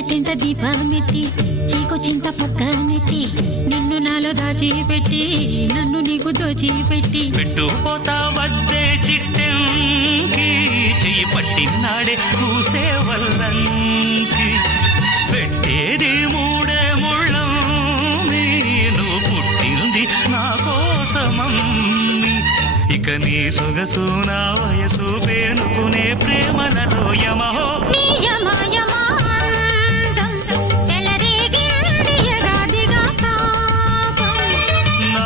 చీకటింట దీపమెట్టి చీకు చింత పక్క నెట్టి నిన్ను నాలో దాచిపెట్టి నన్ను నీకు దోచిపెట్టి పెట్టుపోతా వద్దే చిట్టంకి చెయ్యి పట్టినాడే కూసే వల్లంకి పెట్టేది మూడే ముళ్ళం నువ్వు పుట్టింది నా కోసమమ్మి ఇక నీ సొగసు నా వయసు పేనుకునే ప్రేమలలో యమహో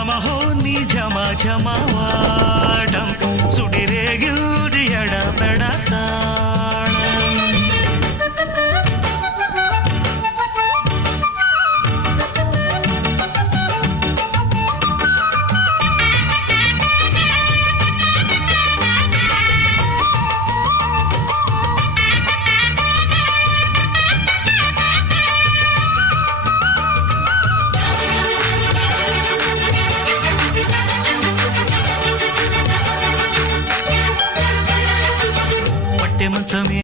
నమహో నీ జమ జమవాడం సుడిరేగిల్ది ఎడబెడతాళం మంచమే